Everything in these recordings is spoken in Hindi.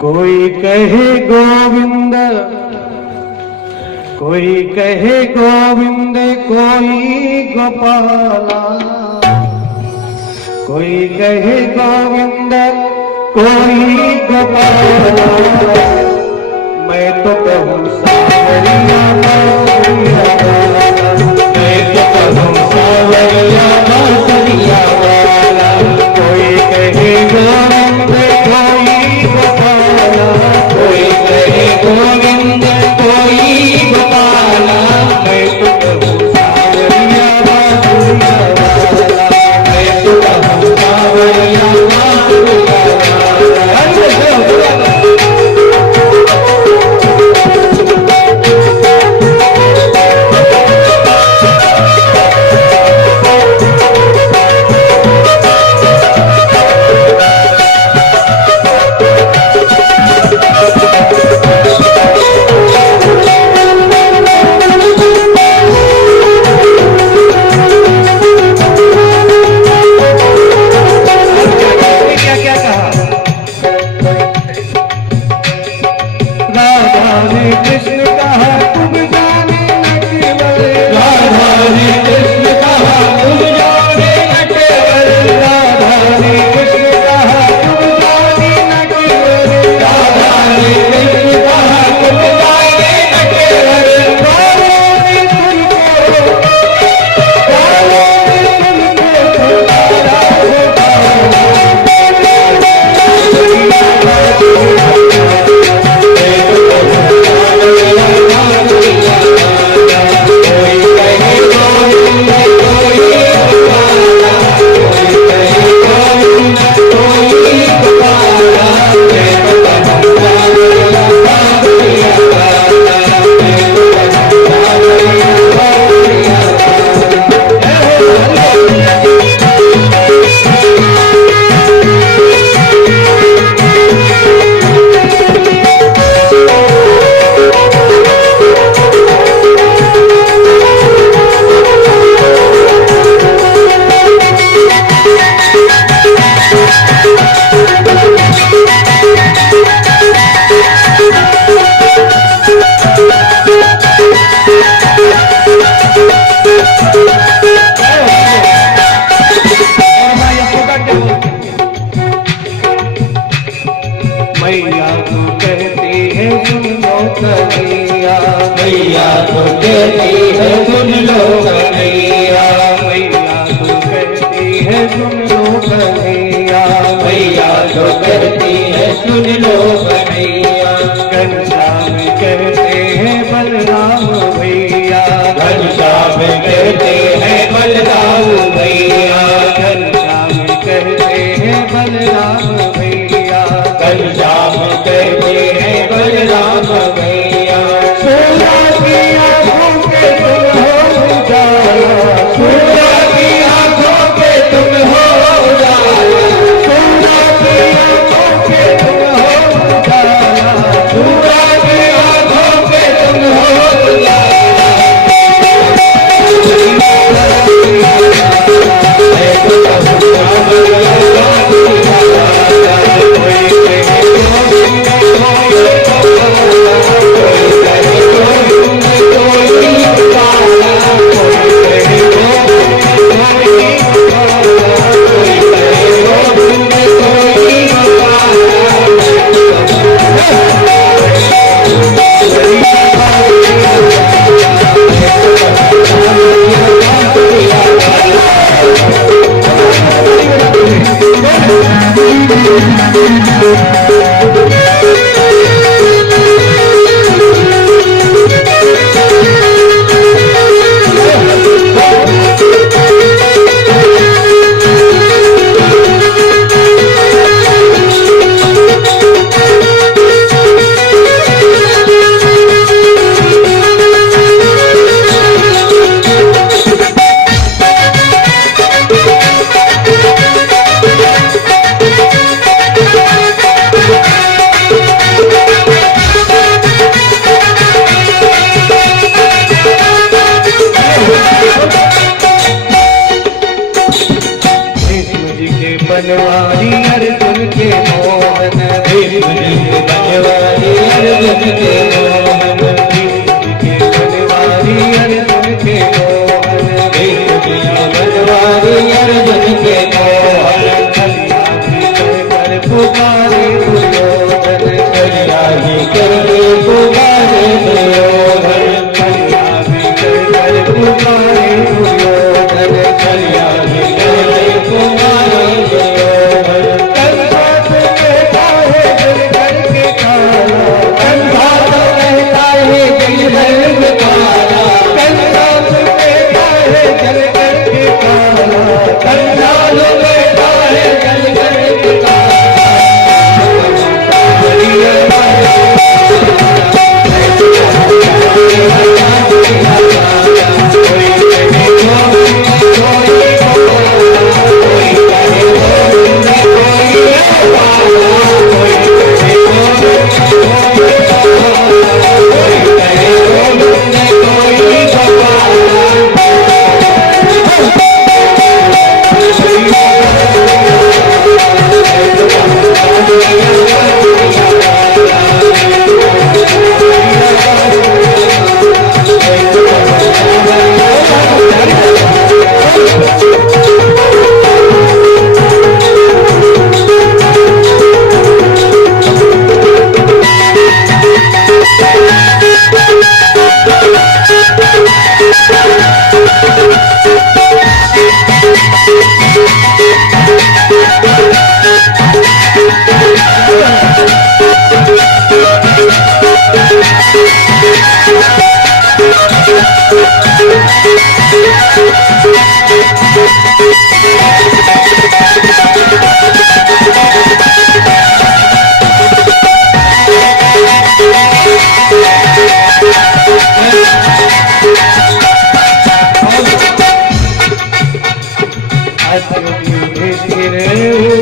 कोई कहे गोविंद, कोई कहे गोविंद, कोई गोपाला, कोई कहे गोविंद, कोई गोपाला। मैं तो कहूँ सावरिया बांसुरिया वाला, मैं तो कहूँ सावरिया बांसुरिया वाला। कोई कहे गोविंद, कोई गोपाला, कोई कहे गोविंद, कोई गोपाला। मैं तो कहूँ सावरिया बांसुरिया वाला, मैं तो कहूँ सावरिया बांसुरिया वाला। मैया तो कहती है सुन लो कन्हैया, मैया तो कहती है सुन लो कन्हैया, मैया तो कहती है सुन लो कन्हैया, मैया तो कहती है सुन लो कन्हैया। घनश्याम कहते हैं बलराम भैया, घनश्याम कहते हैं बलराम भैया, घनश्याम कहते हैं बलराम भैया, घनश्याम कहते हैं बलराम भैया। सोना की आंखों के तुम हो उजाला, सोना की आंखों के तुम हो उजाला, सोना की आंखों के तुम हो उजाला, सोना की आंखों के तुम हो उजाला। बनवारी अर्जुन के मोहन, बनवारी अर्जुन के मोहन, बनवारी अर्जुन के मोहन। पुकारे दुर्योधन, कल्याणी करके पुकारे दुर्योधन, कल्याणी कर पुकारे दुर्योधन, कल्याणी करके पुकारे दुर्योधन। कंधा तो कहता है जल करके काला, कंधा तो कहता है जल करके काला, कंधा तो कहता है जल करके काला, कंधा तो कहता है जल करके काला।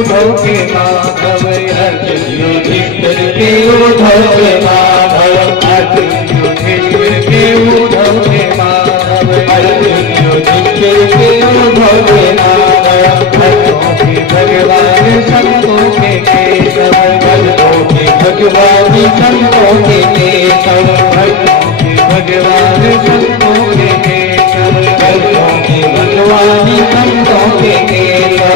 उद्धव के माधव, युधिष्ठिर के उद्धव के माधव, युधिष्ठिर के उद्धव के माधव, युधिष्ठिर के उद्धव के माधव। भक्तों के भगवान संतों के केशव, भक्तों के भगवान संतों के केशव, भक्तों के भगवान संतों के केशव, भक्तों के भगवान संतों के केशव।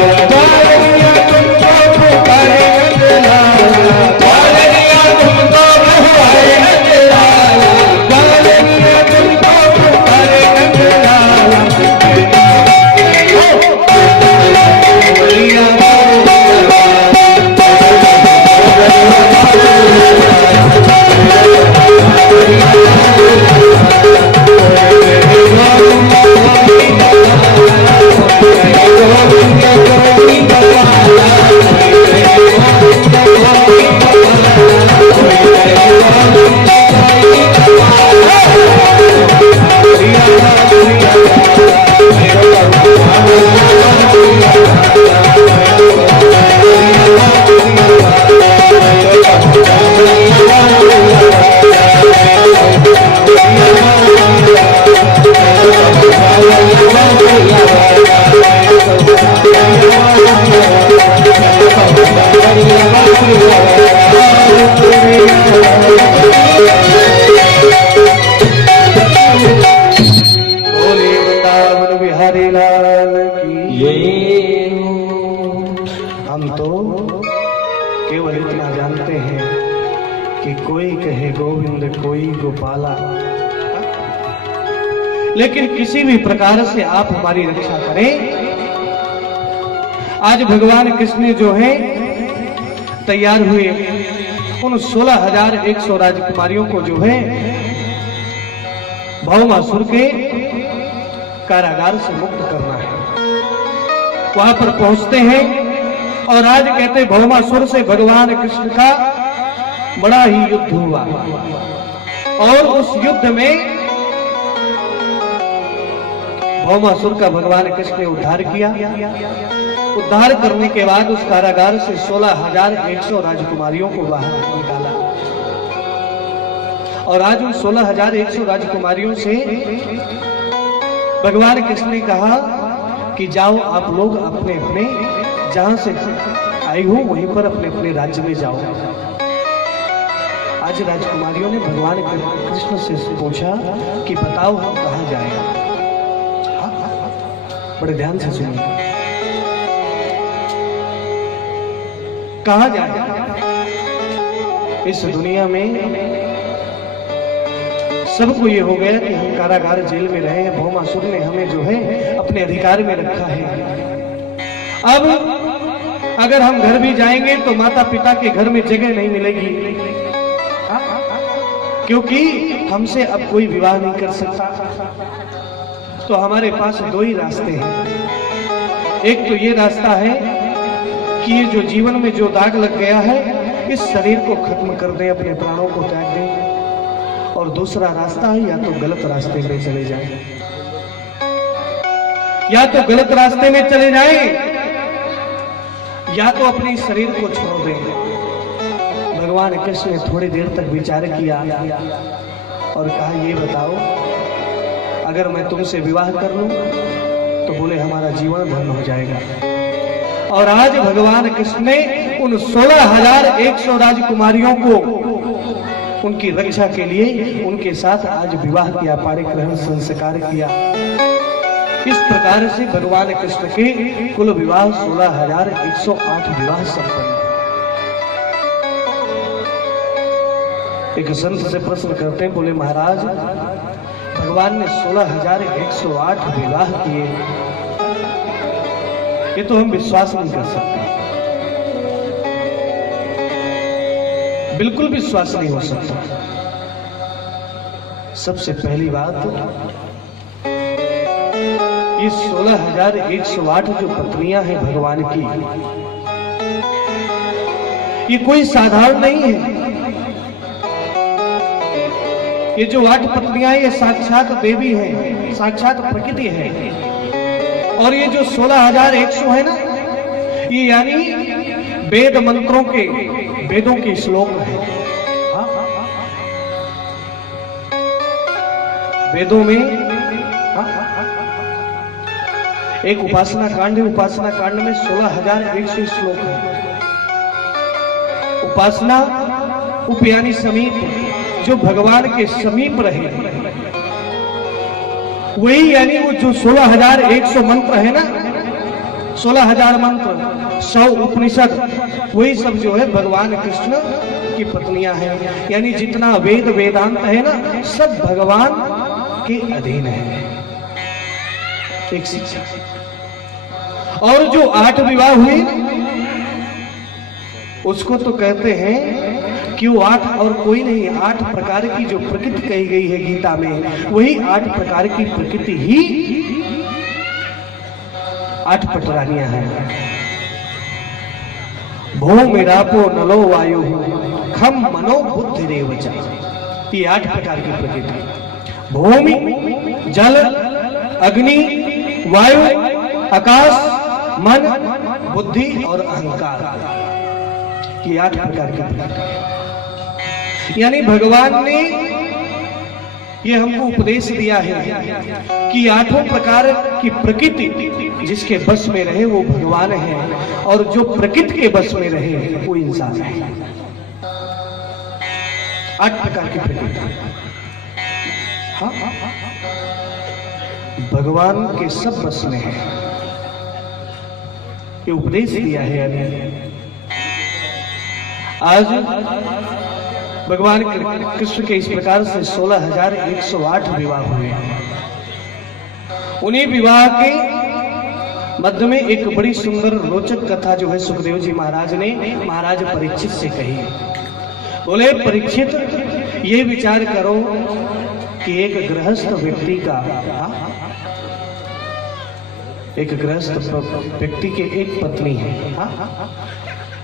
हम तो केवल इतना जानते हैं कि कोई कहे गोविंद कोई गोपाला, लेकिन किसी भी प्रकार से आप हमारी रक्षा करें। आज भगवान कृष्ण जो है तैयार हुए उन 16,100 राजकुमारियों को जो है भौमासुर के कारागार से मुक्त करना है। वहां पर पहुंचते हैं और आज कहते भौमासुर से भगवान कृष्ण का बड़ा ही युद्ध हुआ और उस युद्ध में भौमासुर का भगवान कृष्ण ने उद्धार किया। उद्धार करने के बाद उस कारागार से 16,100 राजकुमारियों को बाहर निकाला और आज उन 16,100 राजकुमारियों से भगवान कृष्ण ने कहा कि जाओ आप लोग अपने अपने जहां से आई हो वहीं पर अपने अपने राज्य में जाओ। आज राजकुमारियों ने भगवान कृष्ण से पूछा कि बताओ हम कहाँ जाएं। बड़े ध्यान से सुनिए, कहाँ जाएं? इस दुनिया में सबको ये हो गया कि हम कारागार जेल में रहे हैं, भौमासुर ने हमें जो है अपने अधिकार में रखा है। अब अगर हम घर भी जाएंगे तो माता पिता के घर में जगह नहीं मिलेगी, क्योंकि हमसे अब कोई विवाह नहीं कर सकता। तो हमारे पास दो ही रास्ते हैं। एक तो ये रास्ता है कि ये जो जीवन में जो दाग लग गया है इस शरीर को खत्म कर दें, अपने प्राणों को त्याग दें। और दूसरा रास्ता है या तो गलत रास्ते में चले जाएं, या तो गलत रास्ते में चले जाएं, या तो अपने शरीर को छोड़ दें। भगवान कृष्ण ने थोड़ी देर तक विचार किया और कहा, ये बताओ अगर मैं तुमसे विवाह कर लूं तो बोले हमारा जीवन धन्य हो जाएगा। और आज भगवान कृष्ण ने उन 16,100 राजकुमारियों को उनकी रक्षा के लिए उनके साथ आज विवाह किया, पाणिग्रहण संस्कार किया। इस प्रकार से भगवान कृष्ण के कुल विवाह 16,108 विवाह संपन्न। एक संत से प्रश्न करते हैं, बोले महाराज भगवान ने 16,108 विवाह किए, ये तो हम विश्वास नहीं कर सकते, बिल्कुल विश्वास नहीं हो सकता। सबसे पहली बात, ये 16,108 जो पत्नियां हैं भगवान की, ये कोई साधारण नहीं है। ये जो 8 पत्नियां ये साक्षात देवी हैं, साक्षात प्रकृति है। और ये जो 16,100 है ना, ये यानी वेद मंत्रों के, वेदों के श्लोक है। वेदों में एक उपासना कांड है, उपासना कांड में 16,100 श्लोक है। उपासना उप यानी समीप, जो भगवान के समीप रहे, वही यानी वो जो 16,100 मंत्र है ना, 16,000 मंत्र, 100 उपनिषद, वही सब जो है भगवान कृष्ण की पत्नियां हैं। यानी जितना वेद वेदांत है ना, सब भगवान के अधीन है। एक शिक्षा। और जो 8 विवाह हुए उसको तो कहते हैं कि वो 8 और कोई नहीं, 8 प्रकार की जो प्रकृति कही गई है गीता में, वही 8 प्रकार की प्रकृति ही 8 पटरानियां हैं। भूमिरापो नलो वायु खम मनो बुद्धि रेवचा, ये 8 प्रकार की प्रकृति। भूमि, जल, अग्नि, वायु, आकाश, मन, बुद्धि और अहंकार, ये 8 प्रकार की प्रकृति। यानी भगवान ने ये हमको उपदेश दिया है कि 8 प्रकार की प्रकृति जिसके बस में रहे वो भगवान है, और जो प्रकृति के बस में रहे वो इंसान है। 8 प्रकार की प्रकृति, हाँ, भगवान के सब बस में है। ये उपदेश दिया है। आज भगवान कृष्ण के इस प्रकार से 16,108 विवाह हुए। उन्हीं विवाह के मध्य में एक बड़ी सुंदर रोचक कथा जो है सुखदेव जी महाराज ने महाराज परीक्षित से कही। बोले परीक्षित, ये विचार करो कि एक गृहस्थ व्यक्ति का, एक गृहस्थ व्यक्ति के एक पत्नी है,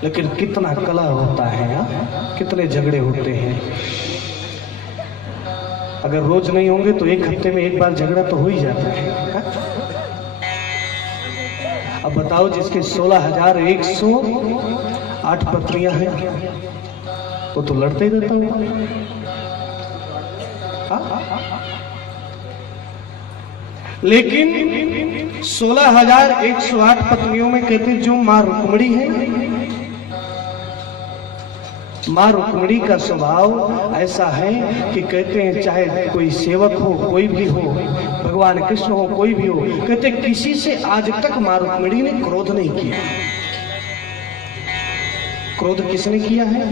लेकिन कितना कलह होता है, कितने झगड़े होते हैं। अगर रोज नहीं होंगे तो एक हफ्ते में एक बार झगड़ा तो हो ही जाता है। अब बताओ, जिसके 16,108 पत्नियां हैं वो तो लड़ते ही रहता होगा। लेकिन 16,108 पत्नियों में कहते जो मां रुक्मिणी है, माँ रुक्मिणी का स्वभाव ऐसा है कि कहते हैं चाहे कोई सेवक हो, कोई भी हो, भगवान कृष्ण हो, कोई भी हो, कहते किसी से आज तक माँ रुक्मिणी ने क्रोध नहीं किया। क्रोध किसने किया है?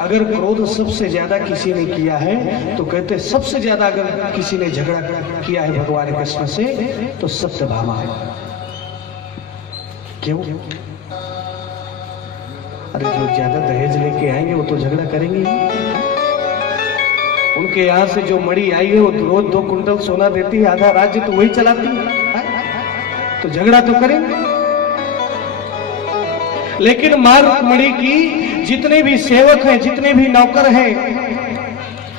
अगर क्रोध सबसे ज्यादा किसी ने किया है तो कहते सबसे ज्यादा अगर किसी ने झगड़ा किया है भगवान कृष्ण से तो सत्यभामा। क्यों? अरे जो ज्यादा दहेज लेके आएंगे वो तो झगड़ा करेंगे। उनके यहाँ से जो मड़ी आई है वो रोज 2 कुंटल सोना देती है, आधा राज्य तो वही चलाती है, तो झगड़ा तो करेंगे। लेकिन माँ रुक्मिणी की जितने भी सेवक हैं, जितने भी नौकर हैं,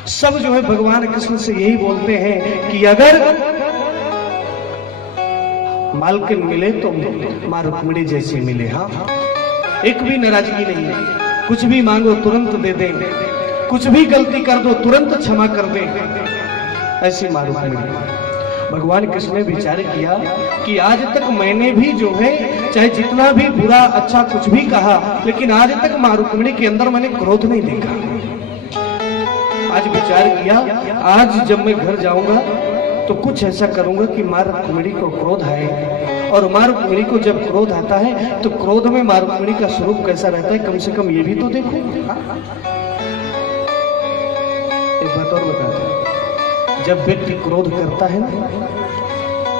सब जो है भगवान कृष्ण से यही बोलते हैं कि अगर मालकिन मिले तो माँ रुक्मिणी जैसी मिले। हाँ, एक भी नाराजगी नहीं है, कुछ भी मांगो तुरंत दे दें, कुछ भी गलती कर दो तुरंत क्षमा कर दें, ऐसी माँ रुक्मिणी। भगवान कृष्ण ने विचार किया कि आज तक मैंने भी जो है चाहे जितना भी बुरा अच्छा कुछ भी कहा, लेकिन आज तक माँ रुक्मिणी के अंदर मैंने क्रोध नहीं देखा। आज विचार किया आज जब मैं घर जाऊंगा तो कुछ ऐसा करूंगा कि माँ रुक्मिणी को क्रोध आए, और माँ रुक्मिणी को जब क्रोध आता है तो क्रोध में माँ रुक्मिणी का स्वरूप कैसा रहता है, कम से कम ये भी तो देखो। एक बात और बताता हूं, जब व्यक्ति क्रोध करता है ना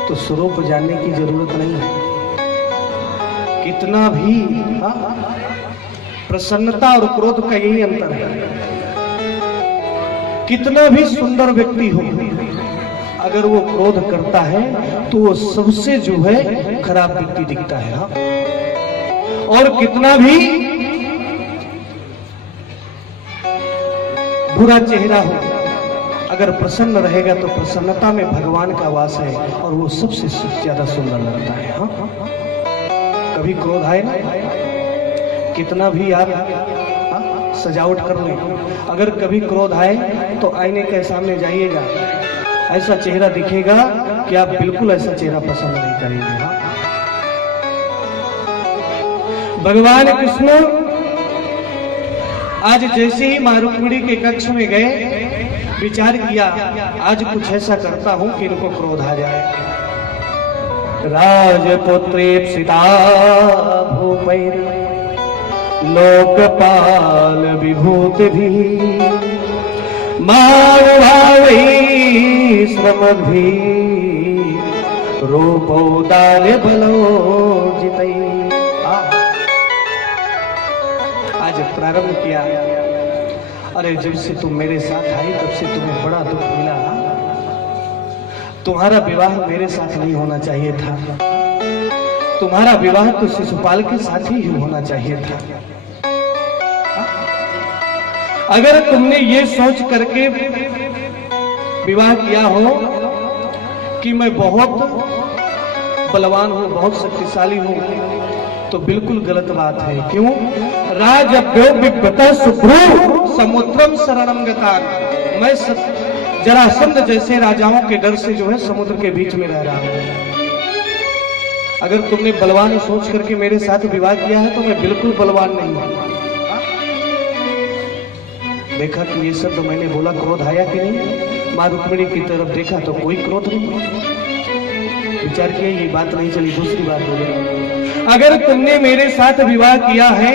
तो स्वरूप जानने की जरूरत नहीं है। कितना भी प्रसन्नता और क्रोध का यही अंतर है। कितना भी सुंदर व्यक्ति हो, अगर वो क्रोध करता है तो वो सबसे जो है खराब व्यक्ति दिखता है। हाँ? और कितना भी बुरा चेहरा हो, अगर प्रसन्न रहेगा तो प्रसन्नता में भगवान का वास है और वो सबसे ज्यादा सुंदर लगता है। हाँ? कभी क्रोध आए ना, कितना भी आप सजावट कर लें, अगर कभी क्रोध आए तो आईने के सामने जाइएगा, ऐसा चेहरा दिखेगा कि आप बिल्कुल ऐसा चेहरा पसंद नहीं करेंगे। हाँ? भगवान कृष्ण आज जैसे ही माँ रुक्मिणी के कक्ष में गए, विचार किया आज कुछ ऐसा करता हूं कि इनको क्रोध आ जाए। राजपुत्रेप्सिता भूपैर लोकपाल विभूतिभिः मानुभावैः श्रमद्भिः रूपौदार्य बलोजितैः। आज प्रारंभ किया, अरे जब से तुम मेरे साथ आई तब से तुम्हें बड़ा दुख मिला। तुम्हारा विवाह मेरे साथ नहीं होना चाहिए था, तुम्हारा विवाह तो शिशुपाल के साथ ही होना चाहिए था। अगर तुमने ये सोच करके विवाह किया हो कि मैं बहुत बलवान हूं, बहुत शक्तिशाली हूं, तो बिल्कुल गलत बात है। क्यों? राजभ्यो विभ्रता सुभ्रू समुद्रम शरणम गता। मैं जरासंध जैसे राजाओं के डर से जो है समुद्र के बीच में रह रहा हूं। अगर तुमने बलवान सोच करके मेरे साथ विवाह किया है तो मैं बिल्कुल बलवान नहीं हूं। देखा कि ये शब्द मैंने बोला, क्रोध आया कि नहीं? माँ रुक्मिणी की तरफ देखा तो कोई क्रोध नहीं। विचार किया ये बात नहीं चली, दूसरी बात बोली, अगर तुमने मेरे साथ विवाह किया है,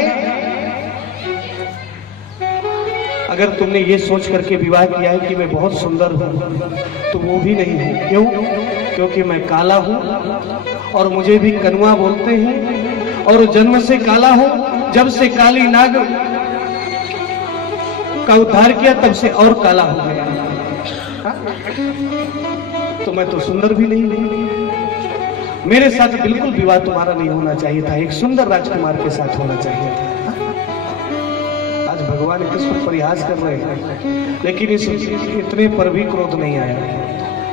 अगर तुमने ये सोच करके विवाह किया है कि मैं बहुत सुंदर हूं, तो वो भी नहीं है। क्यों? क्योंकि मैं काला हूं और मुझे भी कनुआ बोलते हैं, और जन्म से काला हूं। जब से काली नाग का उद्धार किया तब से और काला हो गया। तो मैं तो सुंदर भी नहीं। मेरे साथ बिल्कुल विवाह तुम्हारा नहीं होना चाहिए था, एक सुंदर राजकुमार के साथ होना चाहिए था। आज भगवान कृष्ण प्रयास कर रहे हैं, लेकिन इतने पर भी क्रोध नहीं आया।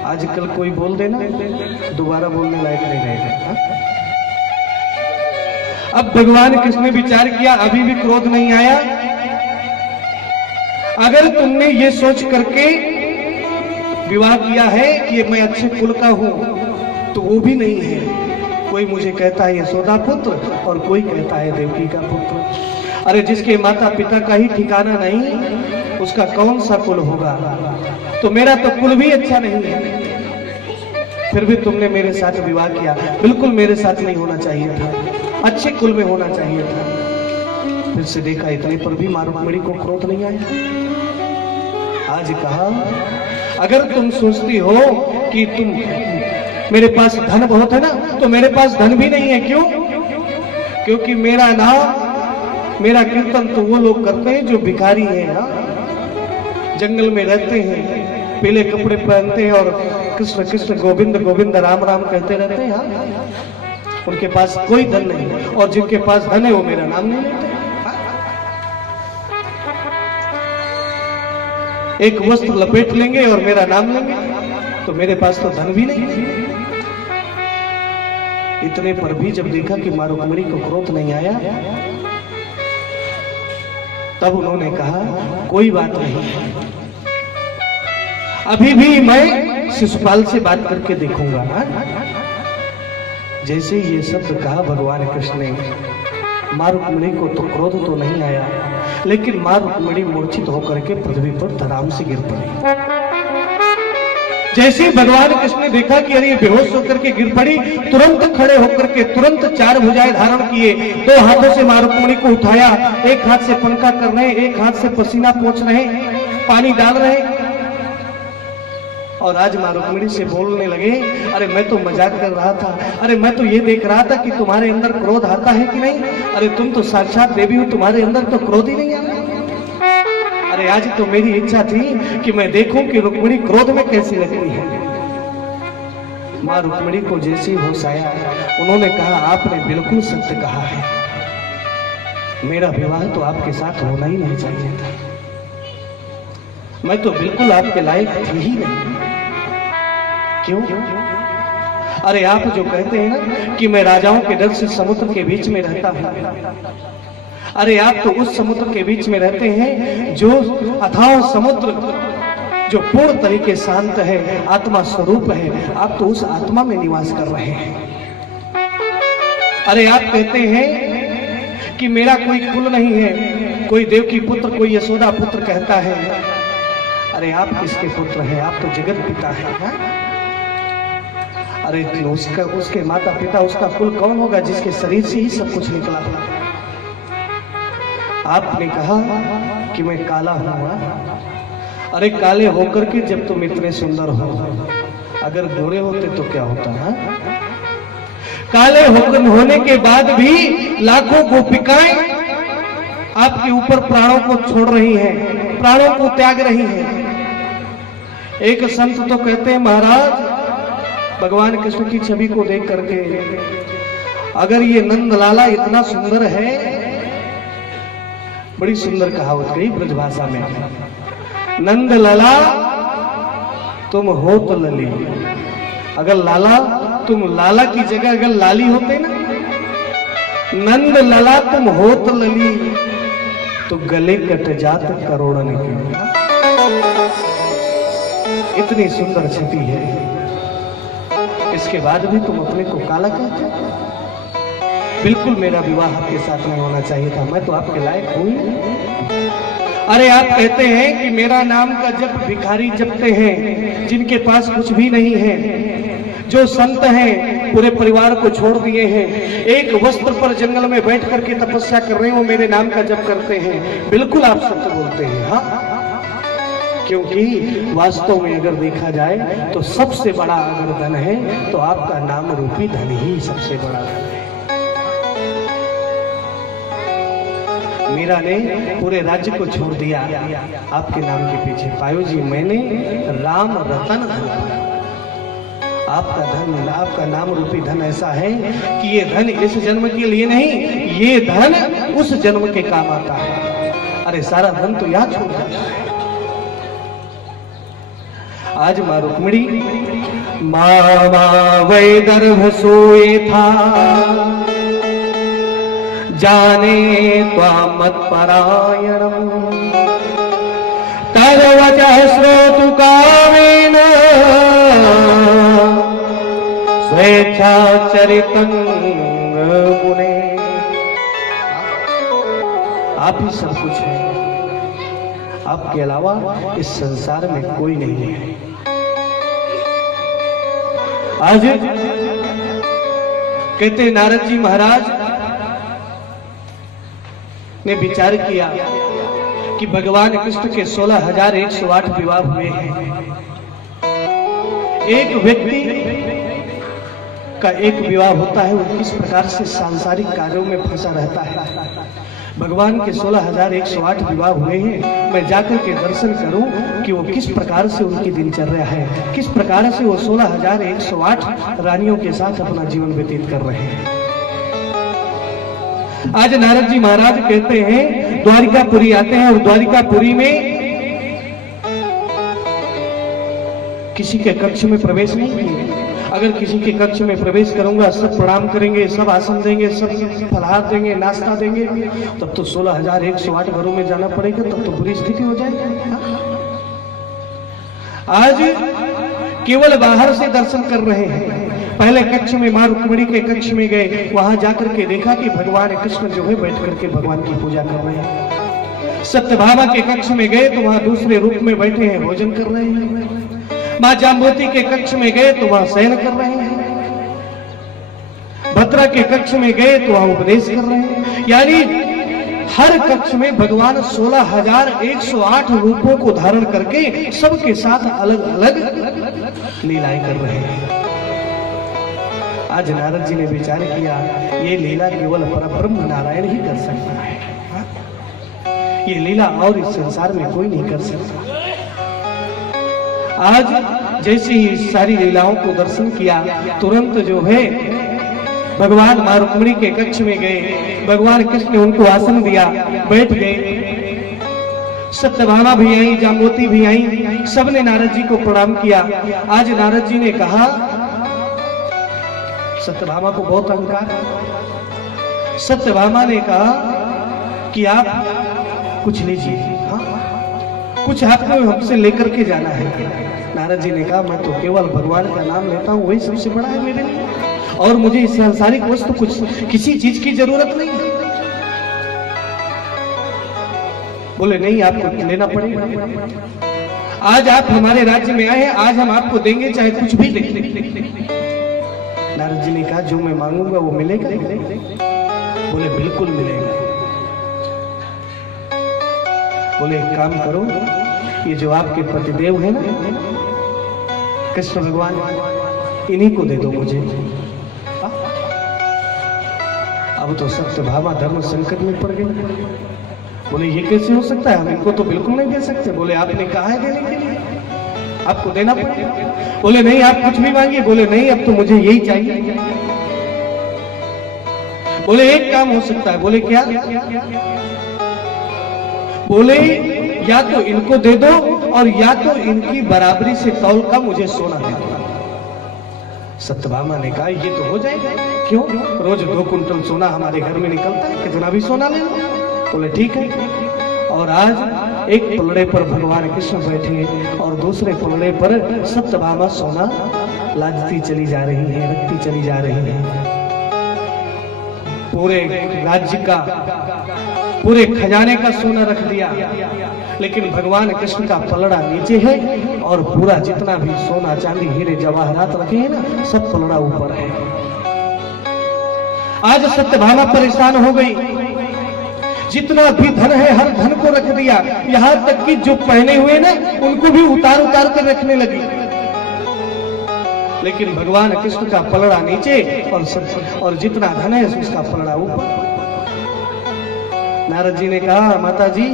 आजकल कोई बोल देना दोबारा बोलने लायक नहीं रहेगा। अब भगवान कृष्ण ने विचार किया, अभी भी क्रोध नहीं आया। अगर तुमने ये सोच करके विवाह किया है कि मैं अच्छे कुल का हूं, तो वो भी नहीं है। कोई मुझे कहता है यशोदा पुत्र और कोई कहता है देवकी का पुत्र। अरे जिसके माता पिता का ही ठिकाना नहीं, उसका कौन सा कुल होगा? तो मेरा तो कुल भी अच्छा नहीं है, फिर भी तुमने मेरे साथ विवाह किया। बिल्कुल मेरे साथ नहीं होना चाहिए था, अच्छे कुल में होना चाहिए था। फिर से देखा, इतने पर भी माँ रुक्मिणी को क्रोध नहीं आया। आज कहा, अगर तुम सोचती हो कि तुम मेरे पास धन बहुत है ना, तो मेरे पास धन भी नहीं है। क्यों? क्योंकि मेरा नाम, मेरा कीर्तन तो वो लोग करते हैं जो भिखारी हैं, जंगल में रहते हैं, पीले कपड़े पहनते हैं और कृष्ण कृष्ण गोविंद गोविंद राम राम कहते रहते हैं। उनके पास कोई धन नहीं, और जिनके पास धन है वो मेरा नाम नहीं लेते। एक वस्त्र लपेट लेंगे और मेरा नाम लेंगे, तो मेरे पास तो धन भी नहीं है। इतने पर भी जब देखा कि माँ रुक्मिणी को क्रोध नहीं आया, तब उन्होंने कहा, कोई बात नहीं, अभी भी मैं शिशुपाल से बात करके देखूंगा। जैसे ये शब्द कहा भगवान कृष्ण ने, माँ रुक्मिणी को तो क्रोध तो नहीं आया, लेकिन माँ रुक्मिणी मूर्छित होकर के पृथ्वी पर धड़ाम से गिर पड़ी। जैसे भगवान कृष्ण ने देखा कि अरे बेहोश होकर के गिर पड़ी, तुरंत खड़े होकर के तुरंत 4 भुजाएं धारण किए, 2 हाथों से माँ रुक्मिणी को उठाया, एक हाथ से पंखा कर रहे, एक हाथ से पसीना पोंछ रहे, पानी डाल रहे, और आज माँ रुक्मिणी से बोलने लगे, अरे मैं तो मजाक कर रहा था, अरे मैं तो ये देख रहा था कि तुम्हारे अंदर क्रोध आता है कि नहीं, अरे तुम तो साक्षात देवी हो, तुम्हारे अंदर तो क्रोध ही नहीं आता। अरे आज तो मेरी इच्छा थी कि मैं देखूं कि रुक्मिणी क्रोध में कैसी लगती है। माँ रुक्मिणी को जैसे ही होश आया, उन्होंने कहा, आपने बिल्कुल सत्य कहा है, मेरा विवाह तो आपके साथ होना ही नहीं चाहिए था, मैं तो बिल्कुल आपके लायक थी ही नहीं। क्यों? अरे आप जो कहते हैं ना कि मैं राजाओं के डर से समुद्र के बीच में रहता हूं, अरे आप तो उस समुद्र के बीच में रहते हैं जो अथाह समुद्र, जो पूर्ण तरीके शांत है, आत्मा स्वरूप है, आप तो उस आत्मा में निवास कर रहे हैं। अरे आप कहते हैं कि मेरा कोई कुल नहीं है, कोई देवकी पुत्र, कोई यशोदा पुत्र कहता है। अरे आप किसके पुत्र हैं? आप तो जगत पिता हैं। अरे उसके माता पिता, उसका कुल कौन होगा जिसके शरीर से ही सब कुछ निकला? आपने कहा कि मैं काला हूं। अरे काले होकर के जब तुम इतने सुंदर हो, अगर गोरे होते तो क्या होता है? काले होकर होने के बाद भी लाखों गोपिकाएं आपके ऊपर प्राणों को छोड़ रही हैं, प्राणों को त्याग रही हैं। एक संत तो कहते हैं, महाराज भगवान कृष्ण की छवि को देख करके, अगर ये नंदलाला इतना सुंदर है, बड़ी सुंदर कहावत कही ब्रजभाषा में, नंदलाला तुम हो तो लली। अगर लाला, तुम लाला की जगह अगर लाली होते ना, नंद लाला तुम हो तो लली, तो गले कट जात करोड़न की। इतनी सुंदर छवि है, इसके बाद भी तुम अपने को काला कहते हो। बिल्कुल मेरा विवाह आपके साथ नहीं होना चाहिए था, मैं तो आपके लायक हूं। अरे आप कहते हैं कि मेरा नाम का जप भिखारी जपते हैं, जिनके पास कुछ भी नहीं है, जो संत हैं पूरे परिवार को छोड़ दिए हैं, एक वस्त्र पर जंगल में बैठ करके तपस्या कर रहे हैं, वो मेरे नाम का जप करते हैं। बिल्कुल आप सत्य बोलते हैं। हाँ, क्योंकि वास्तव में अगर देखा जाए तो सबसे बड़ा अगर धन है तो आपका नाम रूपी धन ही सबसे बड़ा धन है। मीरा ने पूरे राज्य को छोड़ दिया आपके नाम के पीछे। पायो जी, मैंने राम रतन धन, आपका धन, आपका नाम रूपी धन ऐसा है कि ये धन इस जन्म के लिए नहीं, ये धन उस जन्म के काम आता है। अरे सारा धन तो यहाँ छोड़ जाता है। आज माँ रुक्मिणी, मामा वैदर्भ सोए था, जाने त्वामत् परायणम्, तद्वचः श्रोतु कामेन, स्वेच्छाचरितं मुने। आप ही सब कुछ हैं, आपके अलावा इस संसार में कोई नहीं है। आज कहते नारद जी महाराज ने विचार किया कि भगवान कृष्ण के 16,108 विवाह हुए हैं। एक व्यक्ति का एक विवाह होता है, वो किस प्रकार से सांसारिक कार्यों में फंसा रहता है। भगवान के 16,108 विवाह हुए हैं। मैं जाकर के दर्शन करूं कि वो किस प्रकार से उनकी दिनचर्या है, किस प्रकार से वो 16,108 रानियों के साथ अपना जीवन व्यतीत कर रहे हैं। आज नारद जी महाराज कहते हैं द्वारिकापुरी आते हैं, और द्वारिकापुरी में किसी के कक्ष में प्रवेश नहीं किए। अगर किसी के कक्ष में प्रवेश करूंगा, सब प्रणाम करेंगे, सब आसन देंगे, सब फलहार देंगे, नाश्ता देंगे, तब तो 16,108 घरों में जाना पड़ेगा, तब तो बुरी स्थिति हो जाएगी। आज केवल बाहर से दर्शन कर रहे हैं। पहले कक्ष में मां रुक्मिणी के कक्ष में गए, वहां जाकर के देखा कि भगवान कृष्ण जो है बैठ करके भगवान की पूजा कर रहे हैं। सत्यभामा के कक्ष में गए तो वहां दूसरे रूप में बैठे हैं, भोजन कर रहे हैं। मां जाम्बवती के कक्ष में गए तो वहां शयन कर रहे हैं। भद्रा के कक्ष में गए तो वहां उपदेश कर रहे हैं। यानी हर कक्ष में भगवान 16,108 रूपों को धारण करके सबके साथ अलग अलग लीलाएं कर रहे हैं। आज नारद जी ने विचार किया, ये लीला केवल परब्रह्म नारायण ही कर सकता है। ये लीला और इस संसार में कोई नहीं कर सकता। आज जैसे ही सारी लीलाओं को दर्शन किया, तुरंत जो है भगवान मां रुक्मिणी के कक्ष में गए। भगवान कृष्ण ने उनको आसन दिया, बैठ गए। सत्यभामा भी आई, जाम्बवती भी आई, सबने नारद जी को प्रणाम किया। आज नारद जी ने कहा, सत्यभामा को बहुत अहंकार है। सत्यभामा ने कहा कि आप कुछ लीजिए, हाँ कुछ आपको हमसे लेकर के जाना है। नारद जी ने कहा, मैं तो केवल भगवान का नाम लेता हूँ, वही सबसे बड़ा है मेरे लिए, और मुझे इस सांसारिक वस्तु कुछ किसी चीज की जरूरत नहीं है। बोले नहीं, आपको लेना पड़ेगा। आज आप हमारे राज्य में आए हैं, आज हम आपको देंगे, चाहे कुछ भी देंगे। नारद जी ने कहा, जो मैं मांगूंगा वो मिलेगा? बोले बिल्कुल मिलेगा। बोले एक काम करो, ये जो आपके पतिदेव है ना कृष्ण भगवान, इन्हीं को दे दो मुझे। अब तो सत्यभामा धर्म संकट में पड़ गई। बोले ये कैसे हो सकता है, हम इनको तो बिल्कुल नहीं दे सकते। बोले आपने कहा है देने के लिए, आपको देना पड़ेगा। बोले नहीं, आप कुछ भी मांगिए। बोले नहीं, अब तो मुझे यही चाहिए। बोले एक काम हो सकता है। बोले क्या? बोले या तो इनको दे दो, और या तो इनकी बराबरी से तौल का मुझे सोना दे दो। सत्यभामा ने कहा, ये तो हो जाएगा। क्यों? रोज 2 कुंटल सोना हमारे घर में निकलता है, कितना भी सोना ले लो। बोले ठीक है। और आज एक पलड़े पर भगवान कृष्ण बैठे, और दूसरे पलड़े पर सत्यभामा सोना लादती चली जा रही है, रखती चली जा रही है। पूरे राज्य का, पूरे खजाने का सोना रख दिया, लेकिन भगवान कृष्ण का पलड़ा नीचे है, और पूरा जितना भी सोना चांदी हीरे जवाहरात रखे हैं ना, सब पलड़ा ऊपर है। आज सत्यभामा परेशान हो गई। जितना भी धन है हर धन को रख दिया, यहां तक कि जो पहने हुए ना उनको भी उतार उतार कर रखने लगी। लेकिन भगवान कृष्ण का पलड़ा नीचे, और जितना धन है उसका पलड़ा ऊपर। नारद जी ने कहा, माता जी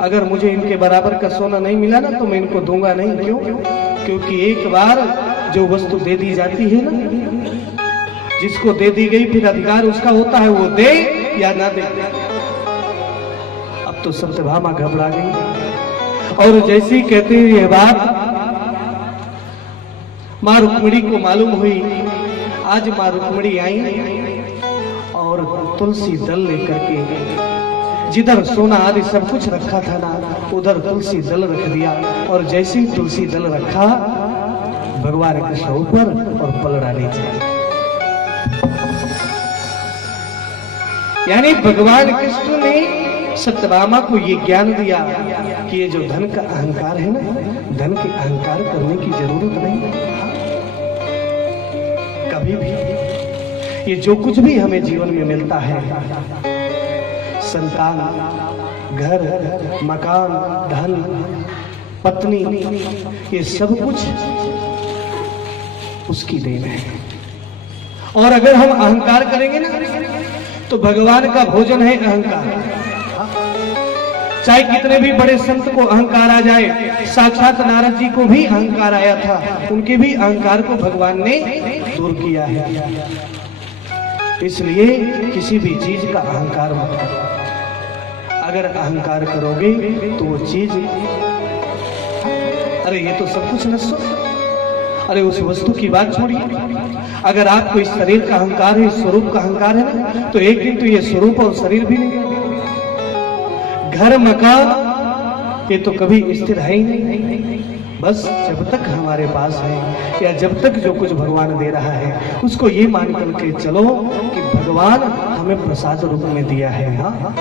अगर मुझे इनके बराबर का सोना नहीं मिला ना, तो मैं इनको दूंगा नहीं। क्यों? क्योंकि एक बार जो वस्तु दे दी जाती है ना, जिसको दे दी गई फिर अधिकार उसका होता है, वो दे या ना दे। अब तो सत्यभामा घबरा गई, और जैसे ही कहते हैं ये बात मां रुक्मिणी को मालूम हुई। आज मां रुक्मिणी आई और तुलसी दल लेकर के, जिधर सोना आदि सब कुछ रखा था ना, उधर तुलसी दल रख दिया। और जैसे ही तुलसी दल रखा, भगवान कृष्ण ऊपर और पलड़ा नीचे। यानी भगवान कृष्ण ने सत्यभामा को ये ज्ञान दिया कि ये जो धन का अहंकार है ना, धन के अहंकार करने की जरूरत नहीं है। कभी भी ये जो कुछ भी हमें जीवन में मिलता है, संतान, घर, मकान, धन, पत्नी, ये सब कुछ उसकी देन है। और अगर हम अहंकार करेंगे ना, तो भगवान का भोजन है अहंकार। चाहे कितने भी बड़े संत को अहंकार आ जाए, साक्षात नारद जी को भी अहंकार आया था, उनके भी अहंकार को भगवान ने दूर किया है। इसलिए किसी भी चीज का अहंकार मत करो। अगर अहंकार करोगे तो वो चीज, अरे ये तो सब कुछ नष्ट, अरे उस वस्तु की बात छोड़िए। अगर आपको इस शरीर का अहंकार है, इस स्वरूप का अहंकार है ना, तो एक दिन तो ये स्वरूप और शरीर भी नहीं रहेगा। घर मकान ये तो कभी स्थिर है ही नहीं। बस जब तक हमारे पास है, या जब तक जो कुछ भगवान दे रहा है, उसको ये मान करके चलो कि भगवान हमें प्रसाद रूप में दिया है। हाँ,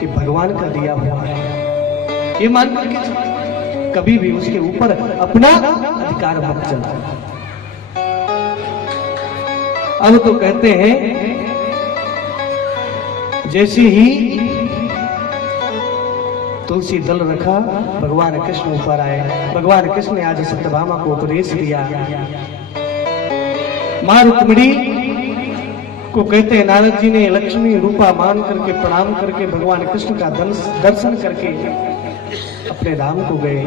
कि भगवान का दिया हुआ है, ये मान करके चलो। कभी भी उसके ऊपर अपना अधिकार मत चलाओ। अब तो कहते हैं जैसे ही तुलसी दल रखा, भगवान कृष्ण ऊपर आए। भगवान कृष्ण ने आज सत्यभामा को उपदेश दिया। मां रुक्मिणी को कहते हैं नारद जी ने लक्ष्मी रूपा मान करके प्रणाम करके भगवान कृष्ण का दर्शन करके अपने धाम को गए।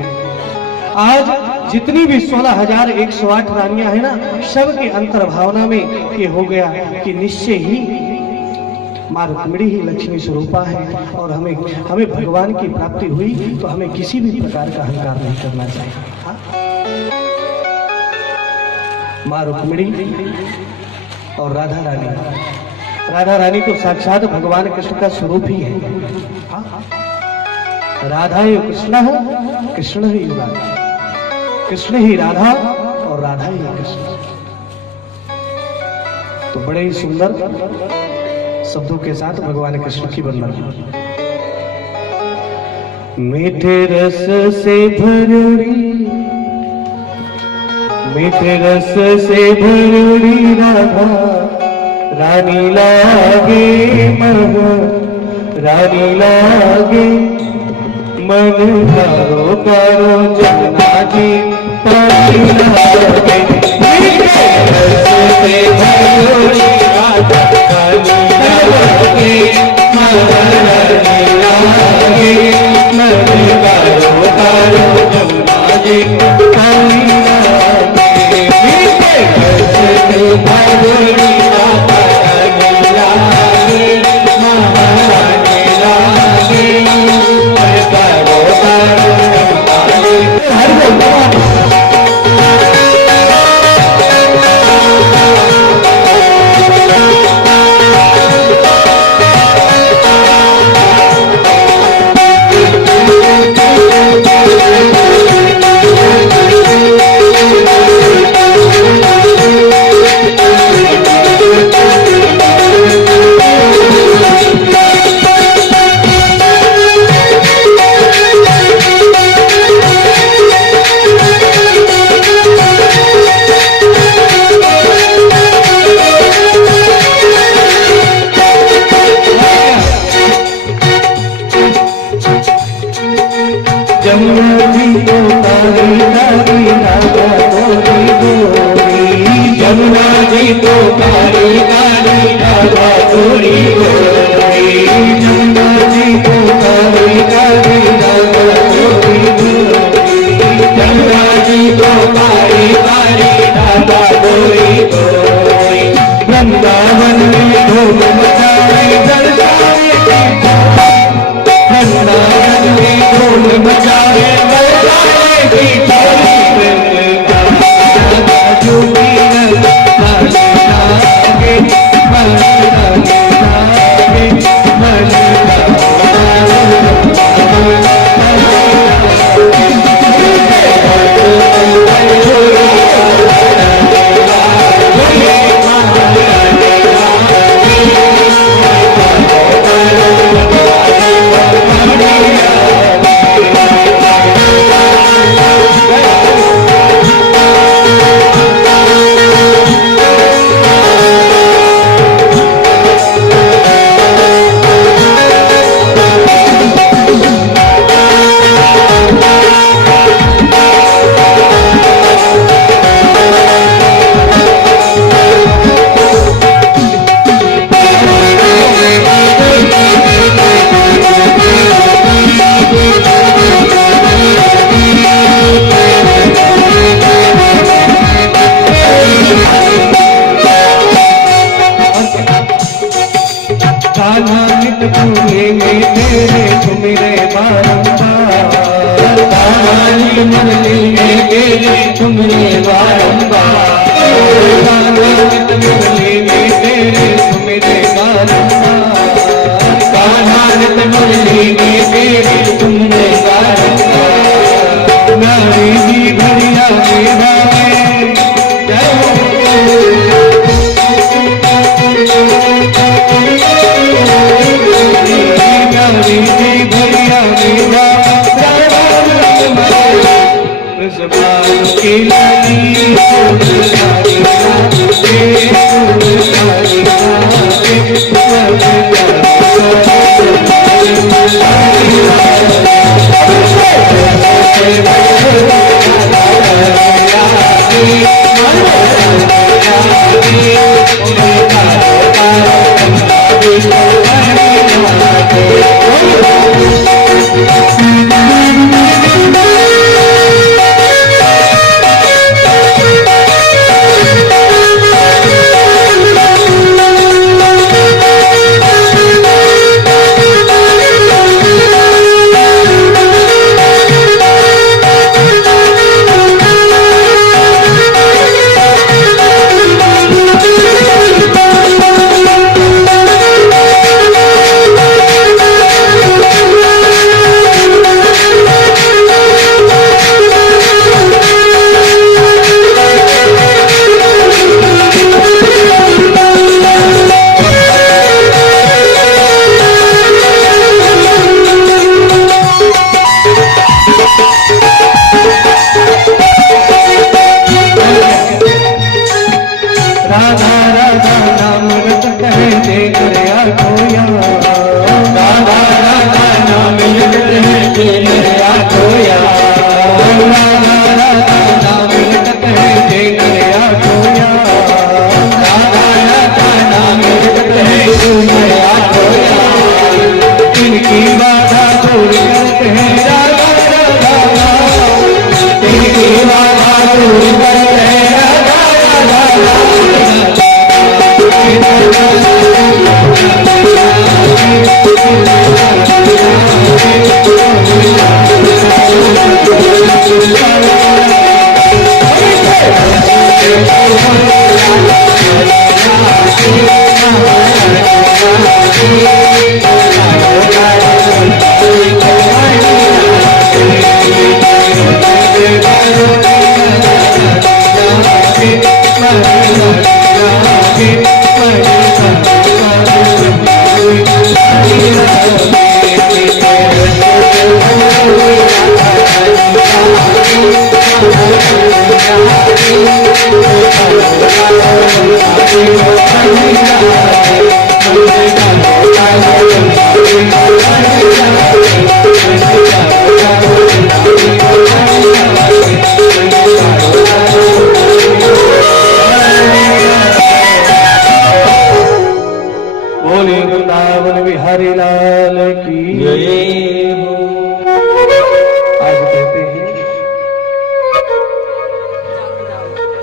आज जितनी भी 16,108 रानियां है ना, सब के अंतर्भावना में ये हो गया कि निश्चय ही मां रुक्मिणी ही लक्ष्मी स्वरूपा है, और हमें भगवान की प्राप्ति हुई तो हमें किसी भी प्रकार का अहंकार नहीं करना चाहिए। हाँ? मां रुक्मिणी और राधा रानी तो साक्षात भगवान कृष्ण का स्वरूप ही है। हाँ? राधा ही कृष्ण है, कृष्ण ही राधा, कृष्ण ही राधा और राधा ही कृष्ण। तो बड़े ही सुंदर शब्दों के साथ भगवान कृष्ण की वंदना। मीठे रस से भरी, मीठे रस से भरी राधा रानी लागे मन, रानी लागे मन, कारो कारो जमुना जी पानी लागे। मीठे रस से भरी राधा लागे मन, रानी लागे मन, कारो कारो जमुना जी पानी लागे। मीठे रस से भरी राधा रानी लागे मन, रानी लागे मन, कारो कारो जमुना जी। जमुना जी तो काली काली राधा गोरी गोरी, जमुना जी तो काली काली राधा गोरी गोरी, जमुना जी तो काली काली राधा गोरी गोरी, जमुना जी तो काली काली राधा गोरी गोरी। वृंदावन में धूम मचाए बरसाए, वृंदावन में धूम मचाए बरसाए की झूठी मन लागे, मन लागे, मन तेरे तुमरे बारंबार, नित मुरली में तेरे तुमरे बारंबार, कान्हा नित मुरली में तेरे तुमरे बारंबार, नारी जी भरिया मेरा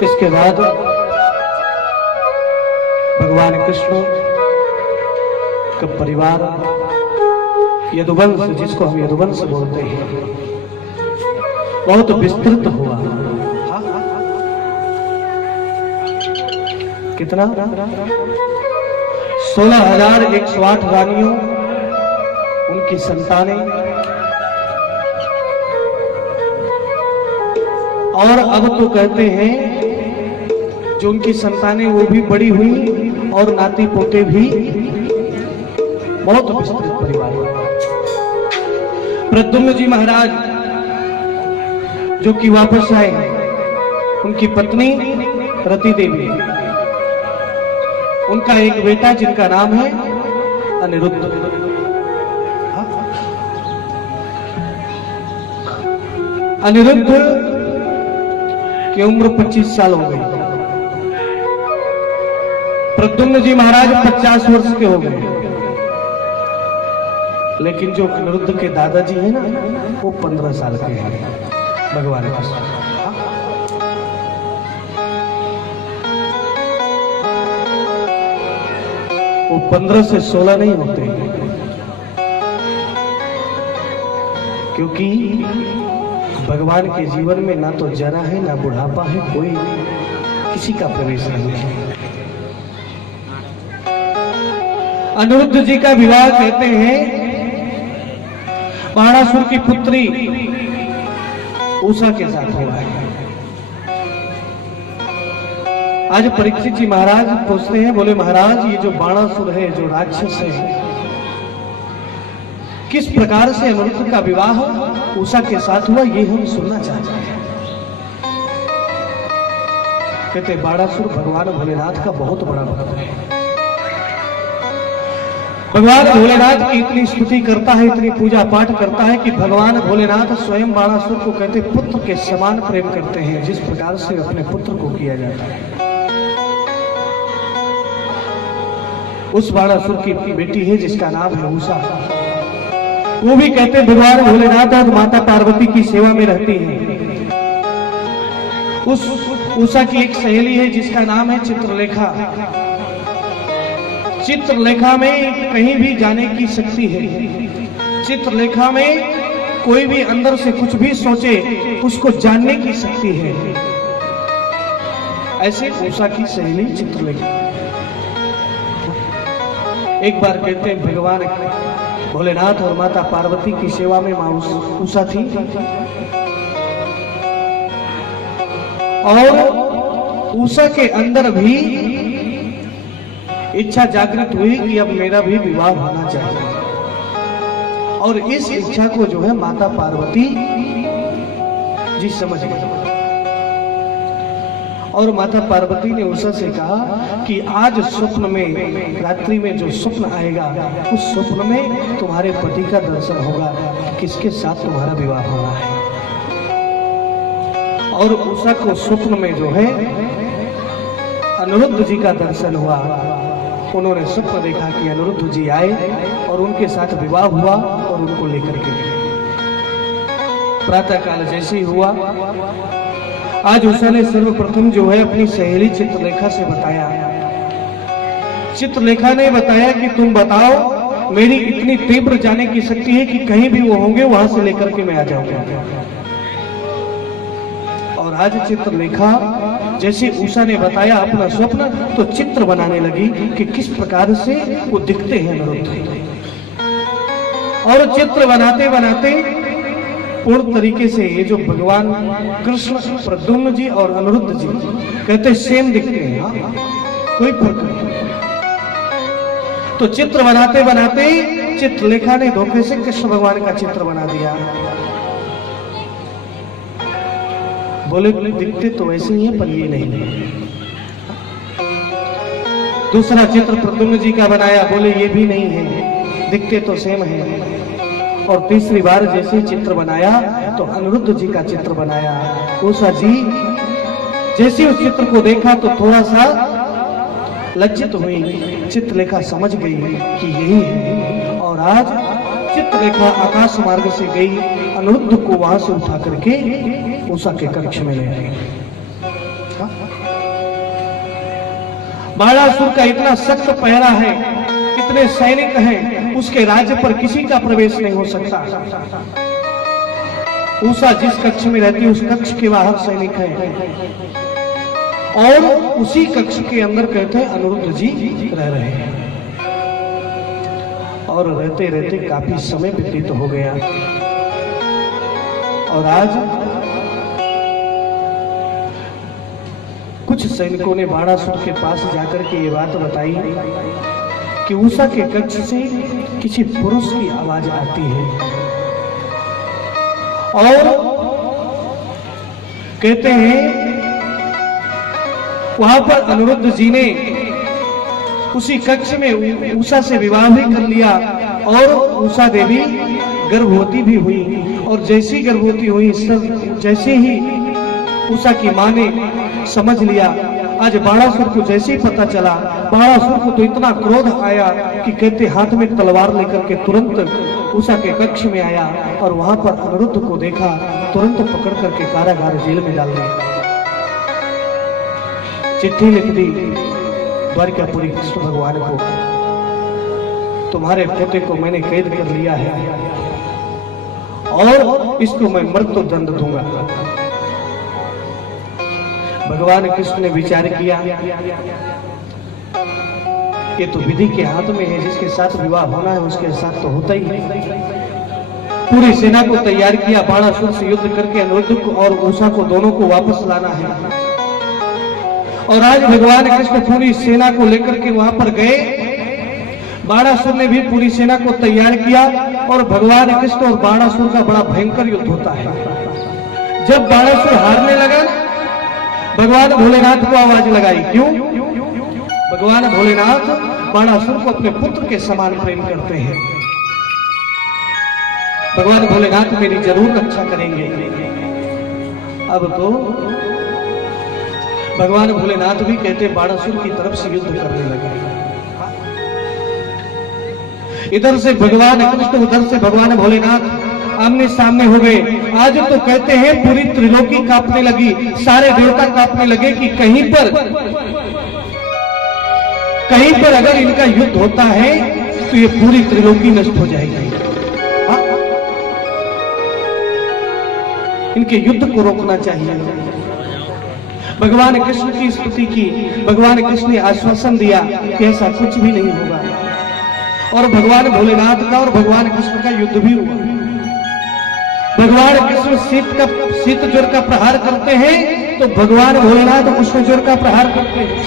इसके बाद भगवान कृष्ण का परिवार यदुवंश, जिसको हम यदुवंश बोलते हैं, बहुत विस्तृत हुआ। कितना? 16,108 रानियों, उनकी संतानें, और अब तो कहते हैं जो उनकी संतानें वो भी बड़ी हुई और नाती पोते भी, बहुत विस्तृत परिवार। प्रद्युम्न जी महाराज जो कि वापस आए, उनकी पत्नी रति देवी, उनका एक बेटा जिनका नाम है अनिरुद्ध। अनिरुद्ध की उम्र 25 साल हो गई। प्रद्युम्न जी महाराज 50 वर्ष के हो गए, लेकिन जो अनिरुद्ध के दादाजी हैं ना, वो 15 साल के हैं। भगवान कृष्ण वो 15 से 16 नहीं होते, क्योंकि भगवान के जीवन में ना तो जरा है ना बुढ़ापा है, कोई किसी का प्रवेश नहीं है। अनिरुद्ध जी का विवाह कहते हैं बाणासुर की पुत्री उषा के साथ हुआ है। आज परीक्षित जी महाराज पूछते हैं, बोले महाराज ये जो बाणासुर है, जो राक्षस है, किस प्रकार से अनिरुद्ध का विवाह उषा के साथ हुआ, ये हम सुनना चाहते हैं। कहते बाणासुर भगवान भोलेनाथ का बहुत बड़ा भक्त है। भगवान भोलेनाथ की इतनी स्तुति करता है, इतनी पूजा पाठ करता है कि भगवान भोलेनाथ स्वयं बाणासुर को कहते पुत्र के समान प्रेम करते हैं, जिस प्रकार से अपने पुत्र को किया जाता है। उस बाणासुर की बेटी है जिसका नाम है उषा। वो भी कहते भगवान भोलेनाथ और माता पार्वती की सेवा में रहती है। उस उषा की एक सहेली है जिसका नाम है चित्रलेखा। चित्रलेखा में कहीं भी जाने की शक्ति है। चित्रलेखा में कोई भी अंदर से कुछ भी सोचे उसको जानने की शक्ति है। ऐसे उषा की सहेली चित्रलेखा। एक बार कहते हैं भगवान भोलेनाथ और माता पार्वती की सेवा में मां उषा थी और उषा के अंदर भी इच्छा जागृत हुई कि अब मेरा भी विवाह होना चाहिए। और इस इच्छा को जो है माता पार्वती जी समझ गई और माता पार्वती ने उषा से कहा कि आज स्वप्न में, रात्रि में जो स्वप्न आएगा उस स्वप्न में तुम्हारे पति का दर्शन होगा, किसके साथ तुम्हारा विवाह होना है। और उषा को स्वप्न में जो है अनिरुद्ध जी का दर्शन हुआ। उन्होंने स्वप्न देखा कि अनिरुद्ध जी आए और उनके साथ विवाह हुआ और उनको लेकर के गए। प्रातः काल जैसे ही हुआ, आज उषा ने सर्वप्रथम जो है अपनी सहेली चित्रलेखा से बताया। चित्रलेखा ने बताया कि तुम बताओ, मेरी इतनी तीव्र जाने की शक्ति है कि कहीं भी वो होंगे वहां से लेकर के मैं आ जाऊंगा। और आज चित्रलेखा जैसे उषा ने बताया अपना स्वप्न, तो चित्र बनाने लगी कि किस प्रकार से वो दिखते हैं अनिरुद्ध। और चित्र बनाते बनाते पूर्ण तरीके से ये जो भगवान कृष्ण, प्रद्युम्न जी और अनिरुद्ध जी कहते सेम दिखते हैं, कोई फर्क नहीं। तो चित्र बनाते बनाते चित्रलेखा ने धोखे से कृष्ण भगवान का चित्र बना दिया। बोले दिखते तो ऐसे ही है पर ये नहीं। दूसरा चित्र प्रद्युम्न जी का बनाया, बोले ये भी नहीं है, दिखते तो सेम है। और तीसरी बार जैसे चित्र बनाया तो अनिरुद्ध जी का चित्र बनाया। उषा जी जैसे उस चित्र को देखा तो थोड़ा सा लज्जित हुई। चित्रलेखा समझ गई कि यही है। और आज चित्रलेखा आकाश मार्ग से गई, अनिरुद्ध को वहां से उठा करके उषा के कक्ष में ले आई। बाणासुर का इतना सख्त पहरा है, इतने सैनिक हैं, उसके राज्य पर किसी का प्रवेश नहीं हो सकता। उषा जिस कक्ष में रहती है उस कक्ष के बाहर सैनिक हैं और उसी कक्ष के अंदर कहते हैं अनिरुद्ध जी रह रहे हैं। और रहते रहते काफी समय व्यतीत हो गया। और आज कुछ सैनिकों ने बाणासुर के पास जाकर के ये बात बताई कि उषा के कक्ष से किसी पुरुष की आवाज आती है। और कहते हैं वहां पर अनिरुद्ध जी ने उसी कक्ष में उषा से विवाह भी कर लिया और उषा देवी गर्भवती भी हुई। और जैसी गर्भवती हुई, जैसे ही उषा की मां ने समझ लिया, आज बाणासुर को जैसे ही पता चला, बाणासुर को तो इतना क्रोध आया कि कहते हाथ में तलवार लेकर के तुरंत उषा के कक्ष में आया और वहां पर अनिरुद्ध को देखा, तुरंत पकड़ करके कारागार जेल में डाल दिया। चिट्ठी लिख दी द्वारिकापुरी कृष्ण भगवान को, तुम्हारे पोते को मैंने कैद कर लिया है और इसको मैं मृत्यु दंड दूंगा। भगवान कृष्ण ने विचार किया, ये तो विधि के हाथ में है, जिसके साथ विवाह होना है उसके साथ तो होता ही है। पूरी सेना को तैयार किया, बाणासुर से युद्ध करके अनिरुद्ध को और उषा को दोनों को वापस लाना है। और आज भगवान कृष्ण पूरी सेना को लेकर के वहां पर गए। बाणासुर ने भी पूरी सेना को तैयार किया और भगवान कृष्ण और बाणासुर का बड़ा भयंकर युद्ध होता है। जब बाणासुर हारने लगा, भगवान भोलेनाथ को आवाज लगाई। क्यों? भगवान भोलेनाथ बाणासुर को अपने पुत्र के समान प्रेम करते हैं। भगवान भोलेनाथ मेरी जरूर रक्षा करेंगे। अब तो भगवान भोलेनाथ भी कहते बाणासुर की तरफ से युद्ध करने लगे। इधर से भगवान कृष्ण, उधर से भगवान भोलेनाथ आमने सामने हो गए। आज तो कहते हैं पूरी त्रिलोकी कांपने लगी, सारे देवता कांपने लगे कि कहीं पर अगर इनका युद्ध होता है तो ये पूरी त्रिलोकी नष्ट हो जाएगी। इनके युद्ध को रोकना चाहिए। भगवान कृष्ण की स्तुति की, भगवान कृष्ण ने आश्वासन दिया कि ऐसा कुछ भी नहीं होगा। और भगवान भोलेनाथ का और भगवान कृष्ण का युद्ध भी हुआ। भगवान कृष्ण शीत ज्वर का प्रहार करते हैं तो भगवान भोलेनाथ उष्ण ज्वर का प्रहार करते हैं।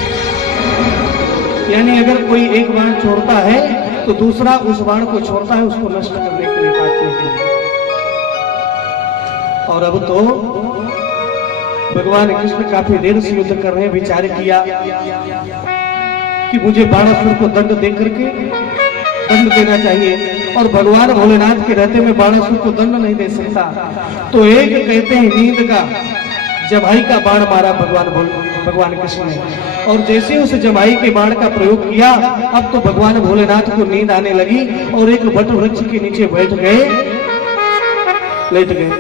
यानी अगर कोई एक बाण छोड़ता है तो दूसरा उस बाण को छोड़ता है, उसको नष्ट करने के लिए, काटने के लिए। और अब तो भगवान कृष्ण काफी देर से युद्ध कर रहे हैं। विचार किया कि मुझे बाणासुर को दंड देना चाहिए और भगवान भोलेनाथ के रहते में बाणासुर को दंड नहीं दे सकता। तो एक कहते हैं नींद का, जमाई का बाण मारा भगवान कृष्ण ने। और जैसे उस जमाई के बाण का प्रयोग किया, अब तो भगवान भोलेनाथ को नींद आने लगी और एक वट वृक्ष के नीचे बैठ गए, लेट गए।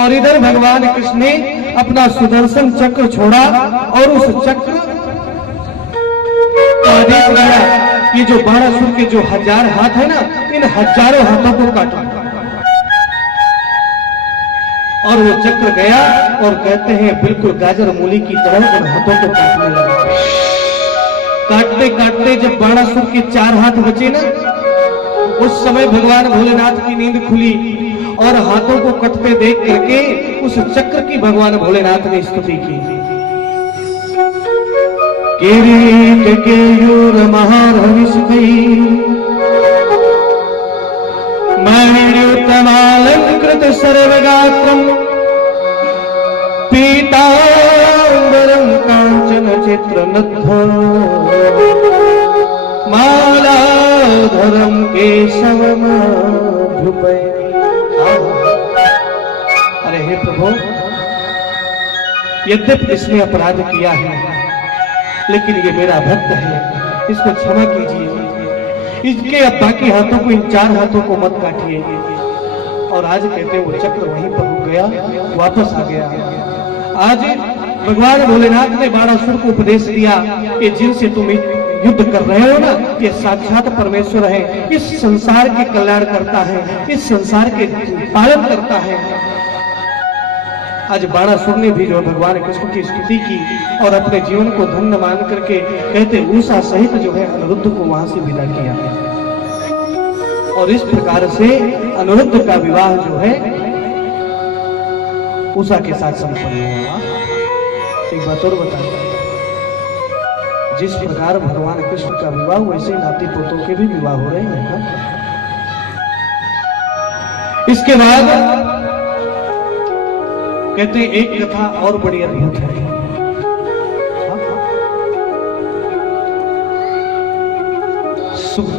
और इधर भगवान कृष्ण ने अपना सुदर्शन चक्र छोड़ा और उस चक्र का आदेश दिया कि जो बाणासुर के जो 1000 हाथ है ना, इन 1000 हाथों को काटो। और वो चक्र गया और कहते हैं बिल्कुल गाजर मूली की तरह उन हाथों को काटने लगा। काटते काटते जब बाणासुर के 4 हाथ बचे ना, उस समय भगवान भोलेनाथ की नींद खुली और हाथों को कटते देख करके उस चक्र की भगवान भोलेनाथ ने स्तुति की। किरीट केयूर महारविष्कैः मणियुतमालंकृत सर्वगात्रम् पीताम्बरं काञ्चन चित्रनद्धं मालाधरं केशवमाभ्युपैः। अरे हे प्रभु, यद्यपि इसने अपराध किया है लेकिन ये मेरा भक्त है, इसको क्षमा कीजिए। इसके अब बाकी हाथों को, इन 4 हाथों को मत काटिए। और आज कहते वो चक्र वहीं पर रुक गया, वापस आ गया। आज भगवान भोलेनाथ ने बाणासुर को उपदेश दिया कि जिनसे तुम युद्ध कर रहे हो ना, ये साक्षात परमेश्वर है, इस संसार के कल्याण करता है, इस संसार के पालन करता है। आज बाणासुर ने भी जो भगवान कृष्ण की स्तुति की और अपने जीवन को धन्य मान करके कहते उषा सहित जो है अनिरुद्ध को वहां से विदा किया। और इस प्रकार से अनिरुद्ध का विवाह जो है उषा के साथ संपन्न हुआ। एक बात और बता, जिस प्रकार भगवान कृष्ण का विवाह वैसे नाती पोतों के भी विवाह हो रहे हैं। इसके बाद कहते हैं एक कथा और बड़ी अद्भुत है।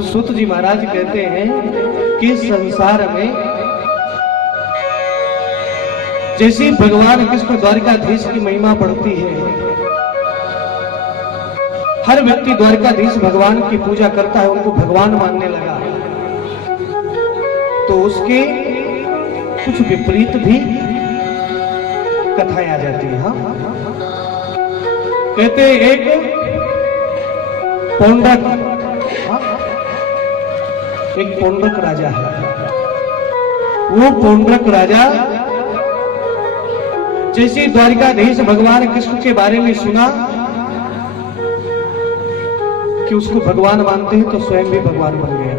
सूत जी महाराज कहते हैं कि संसार में जैसे भगवान कृष्ण द्वारकाधीश की महिमा बढ़ती है, हर व्यक्ति द्वारकाधीश भगवान की पूजा करता है, उनको भगवान मानने लगा, तो उसके कुछ विपरीत भी कथाएं आ जाती है। हाँ, कहते एक पौंडक, एक पौंडक राजा है। वो पौंड्रक राजा जैसे द्वारिकाधीश भगवान कृष्ण के बारे में सुना कि उसको भगवान मानते हैं, तो स्वयं भी भगवान बन गया।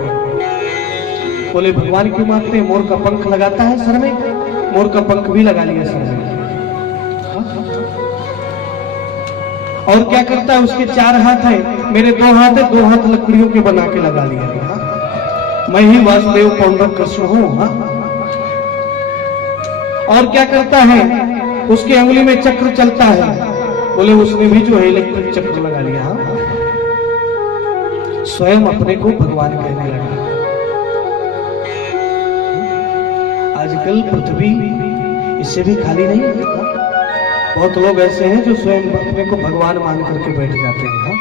बोले भगवान क्यों मानते हैं? मोर का पंख लगाता है सर में, मोर का पंख भी लगा लिया सर में। और क्या करता है? उसके 4 हाथ है, मेरे 2 हाथ है, 2 हाथ लकड़ियों के बना के लगा लिया। मैं ही वासुदेव पौंड्रक कृष्ण हूं। और क्या करता है? उसके अंगुली में चक्र चलता है, बोले उसने भी जो है इलेक्ट्रिक चक्र लगा लिया। स्वयं अपने को भगवान कहने लगा। आजकल पृथ्वी इससे भी खाली नहीं है। बहुत लोग ऐसे हैं जो स्वयं अपने को भगवान मान करके बैठ जाते हैं।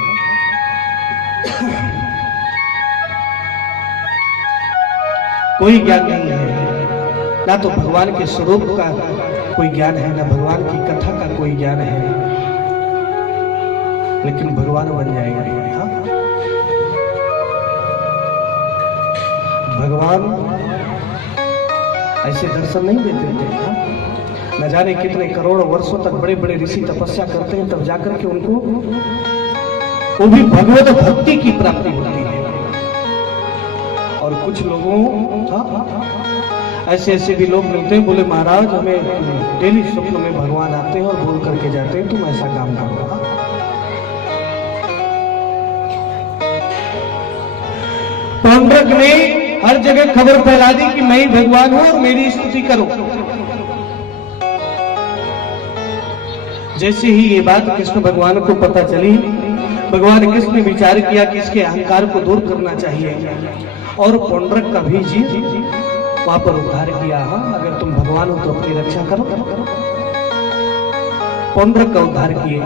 कोई ज्ञान नहीं है, ना तो भगवान के स्वरूप का कोई ज्ञान है, ना भगवान की कथा का कोई ज्ञान है, लेकिन भगवान बन जाएगा। भगवान ऐसे दर्शन नहीं देते थे। न जाने कितने करोड़ों वर्षों तक बड़े बड़े ऋषि तपस्या करते हैं, तब जाकर के उनको वो भी भगवत भक्ति की प्राप्ति होती है। और कुछ लोगों ऐसे ऐसे भी लोग मिलते हैं, बोले महाराज हमें डेली स्वप्न में भगवान आते हैं और बोल करके जाते हैं तुम ऐसा काम करो। पौंड्रक ने हर जगह खबर फैला दी कि मैं ही भगवान हूं और मेरी स्तुति करो। जैसे ही ये बात कृष्ण भगवान को पता चली, भगवान कृष्ण ने विचार किया कि इसके अहंकार को दूर करना चाहिए और पौंड्रक का भी जीव वहां पर उद्धार किया। अगर तुम भगवान हो तो अपनी रक्षा करो। पौंड्रक का उद्धार किए।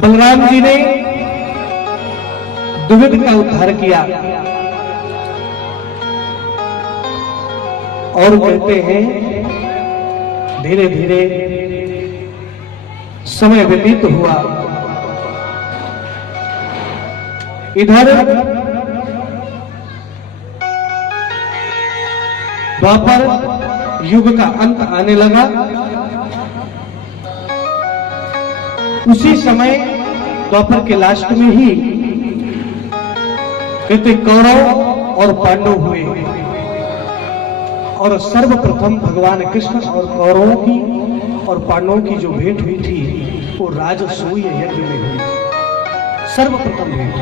बलराम जी ने दुविध का उद्धार किया। और कहते हैं धीरे धीरे समय व्यतीत हुआ। इधर द्वापर युग का अंत आने लगा। उसी समय द्वापर के लास्ट में ही कहते कौरव और पांडव हुए और सर्वप्रथम भगवान कृष्ण और कौरवों की और पांडवों की जो भेंट हुई थी वो राजसूय यज्ञ में हुई। सर्वप्रथम भेंट।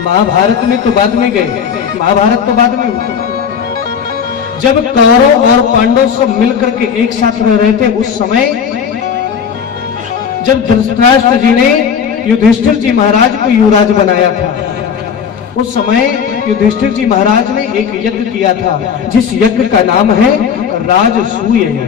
महाभारत में तो बाद में गए, महाभारत तो बाद में हुआ। जब कौरव और पांडव सब मिलकर के एक साथ रह रहे थे, उस समय जब धृतराष्ट्र जी ने युधिष्ठिर जी महाराज को युवराज बनाया था, उस समय युधिष्ठिर जी महाराज ने एक यज्ञ किया था, जिस यज्ञ का नाम है राजसूय यज्ञ।